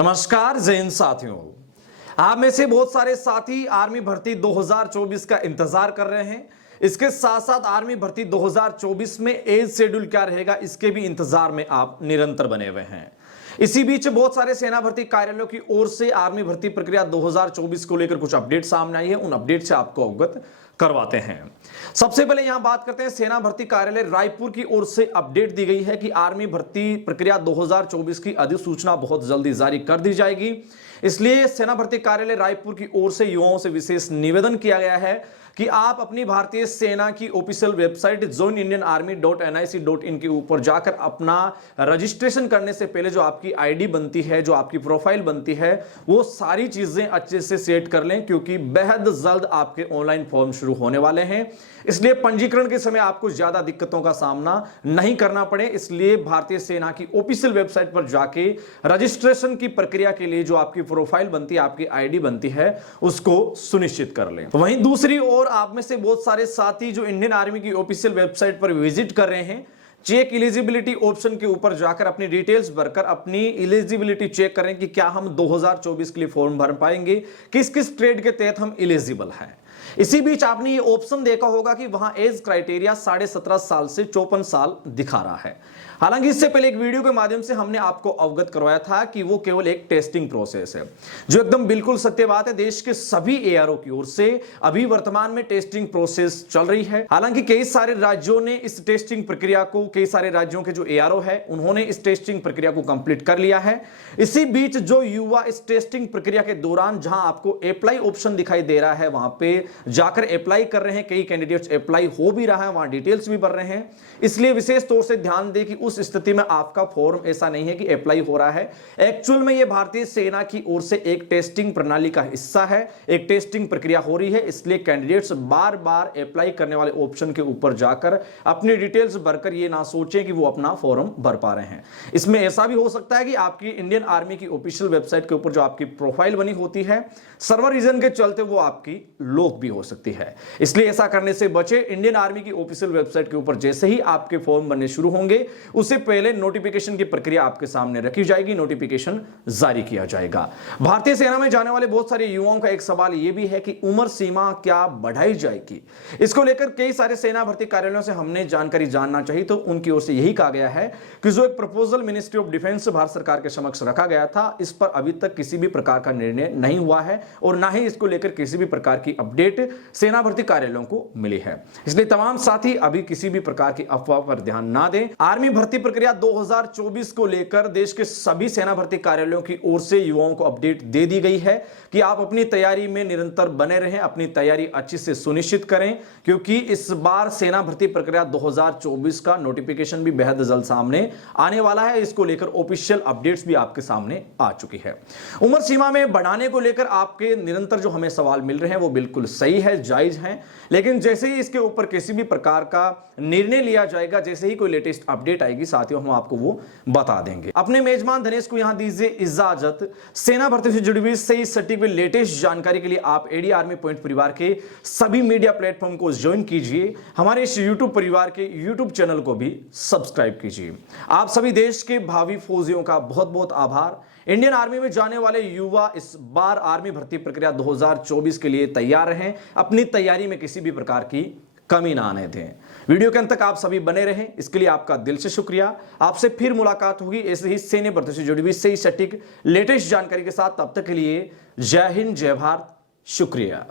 नमस्कार जय हिंद साथियों। आप में से बहुत सारे साथी आर्मी भर्ती 2024 का इंतजार कर रहे हैं। इसके साथ साथ आर्मी भर्ती 2024 में एज शेड्यूल क्या रहेगा इसके भी इंतजार में आप निरंतर बने हुए हैं। इसी बीच बहुत सारे सेना भर्ती कार्यालयों की ओर से आर्मी भर्ती प्रक्रिया 2024 को लेकर कुछ अपडेट सामने आई है। उन अपडेट से आपको अवगत करवाते हैं। सबसे पहले यहां बात करते हैं सेना भर्ती कार्यालय रायपुर की ओर से अपडेट दी गई है कि आर्मी भर्ती प्रक्रिया 2024 की अधिसूचना बहुत जल्दी जारी कर दी जाएगी। इसलिए सेना भर्ती कार्यालय रायपुर की ओर से युवाओं से विशेष निवेदन किया गया है कि आप अपनी भारतीय सेना की ऑफिशियल वेबसाइट joinindianarmy.nic.in के ऊपर जाकर अपना रजिस्ट्रेशन करने से पहले जो आपकी आईडी बनती है, जो आपकी प्रोफाइल बनती है, वो सारी चीजें अच्छे से सेट कर लें, क्योंकि बेहद जल्द आपके ऑनलाइन फॉर्म शुरू होने वाले हैं। इसलिए पंजीकरण के समय आपको ज्यादा दिक्कतों का सामना नहीं करना पड़े, इसलिए भारतीय सेना की ऑफिशियल वेबसाइट पर जाके रजिस्ट्रेशन की प्रक्रिया के लिए जो आपकी प्रोफाइल बनती है, आपकी आईडी बनती है, उसको सुनिश्चित कर लें। वहीं दूसरी ओर आप में से बहुत सारे साथी जो इंडियन आर्मी की ऑफिशियल वेबसाइट पर विजिट कर रहे हैं, चेक एलिजिबिलिटी ऑप्शन के ऊपर जाकर अपनी डिटेल्स भरकर अपनी एलिजिबिलिटी चेक करें कि क्या हम 2024 के लिए फॉर्म भर पाएंगे, किस किस ट्रेड के तहत हम एलिजिबल हैं। इसी बीच आपने ये ऑप्शन देखा होगा कि वहां एज क्राइटेरिया 17.5 साल से 54 साल दिखा रहा है। हालांकि इससे पहले एक वीडियो के माध्यम से हमने आपको अवगत करवाया था कि वो केवल एक टेस्टिंग प्रोसेस है, जो एकदम बिल्कुल सत्य बात है। देश के सभी एआरओ की ओर से अभी वर्तमान में टेस्टिंग प्रोसेस चल रही है। हालांकि कई सारे राज्यों ने इस टेस्टिंग प्रक्रिया को, कई सारे राज्यों के जो एआरओ है उन्होंने इस टेस्टिंग प्रक्रिया को कंप्लीट कर लिया है। इसी बीच जो युवा इस टेस्टिंग प्रक्रिया के दौरान जहां आपको अप्लाई ऑप्शन दिखाई दे रहा है, वहां पे जाकर अप्लाई कर रहे हैं, कई कैंडिडेट्स अप्लाई हो भी रहा है, वहां डिटेल्स भी भर रहे हैं। इसलिए विशेष तौर से ध्यान दें कि उस स्थिति में आपका फॉर्म ऐसा नहीं है कि अप्लाई हो रहा है। एक्चुअल में यह भारतीय सेना की ओर से एक टेस्टिंग प्रणाली का हिस्सा है, एक टेस्टिंग प्रक्रिया हो रही है। इसलिए कैंडिडेट्स बार बार अप्लाई करने वाले ऑप्शन के ऊपर जाकर अपनी डिटेल्स भरकर ये ना सोचें कि वो अपना फॉर्म भर पा रहे हैं। इसमें ऐसा भी हो सकता है कि आपकी इंडियन आर्मी की ऑफिशियल वेबसाइट के ऊपर जो आपकी प्रोफाइल बनी होती है, सर्वर रीजन के चलते वो आपकी लॉक भी हो सकती है। इसलिए ऐसा करने से बचे। इंडियन आर्मी की ऑफिशियल वेबसाइट के ऊपर जैसे ही आपके फॉर्म बनने शुरू होंगे, उससे पहले नोटिफिकेशन की प्रक्रिया आपके सामने रखी जाएगी, नोटिफिकेशन जारी किया जाएगा। भारतीय सेना में जाने वाले बहुत सारे युवाओं का एक सवाल यह भी है कि उम्र सीमा क्या बढ़ाई जाएगी। इसको लेकर कई सारे सेना भर्ती कार्यालयों से हमने जानकारी जानना चाहिए, तो उनकी ओर से यही कहा गया है कि जो एक proposal ministry of defence Bharat सरकार के समक्ष रखा गया था, इस पर अभी तक किसी भी प्रकार का निर्णय नहीं हुआ है और ना ही इसको लेकर किसी भी प्रकार की अपडेट सेना भर्ती कार्यालयों को मिली है। इसलिए तमाम साथी अभी किसी भी प्रकार की अफवाह पर ध्यान ना दें। आर्मी भर्ती प्रक्रिया 2024 को लेकर देश के सभी सेना भर्ती कार्यालयों की ओर से युवाओं को अपडेट दे दी गई है कि आप अपनी तैयारी में निरंतर बने रहें, अपनी तैयारी अच्छी से सुनिश्चित करें, क्योंकि इस बार सेना भर्ती प्रक्रिया 2024 का नोटिफिकेशन भी बेहद जल्द सामने आने वाला है। इसको लेकर ऑफिशियल अपडेट्स भी आपके सामने आ चुकी है। उम्र सीमा में बढ़ाने को लेकर आपके निरंतर जो हमें सवाल मिल रहे हैं वो बिल्कुल सही है, जायज है, लेकिन जैसे ही इसके ऊपर किसी भी प्रकार का निर्णय लिया जाएगा, जैसे ही कोई लेटेस्ट अपडेट आएगी साथियों, हम आपको वो बता देंगे। अपने मेजबान धनेश को यहां दीजिए इजाजत। सेना भर्ती से जुड़ी हुई सही सटीक व लेटेस्ट जानकारी के लिए आप एडी आर्मी पॉइंट परिवार के सभी मीडिया प्लेटफॉर्म को ज्वाइन कीजिए। हमारे इस यूट्यूब परिवार के यूट्यूब चैनल को भी सब्सक्राइब कीजिए। आप सभी देश के भावी फौजियों का बहुत बहुत आभार। इंडियन आर्मी में जाने वाले युवा इस बार आर्मी भर्ती प्रक्रिया 2024 के लिए तैयार रहें, अपनी तैयारी में किसी भी प्रकार की कमी ना आने दें। वीडियो के अंत तक आप सभी बने रहें, इसके लिए आपका दिल से शुक्रिया। आपसे फिर मुलाकात होगी ऐसे ही सैन्य भर्ती से जुड़ी हुई सही सटीक लेटेस्ट जानकारी के साथ। तब तक के लिए जय हिंद, जय भारत, शुक्रिया।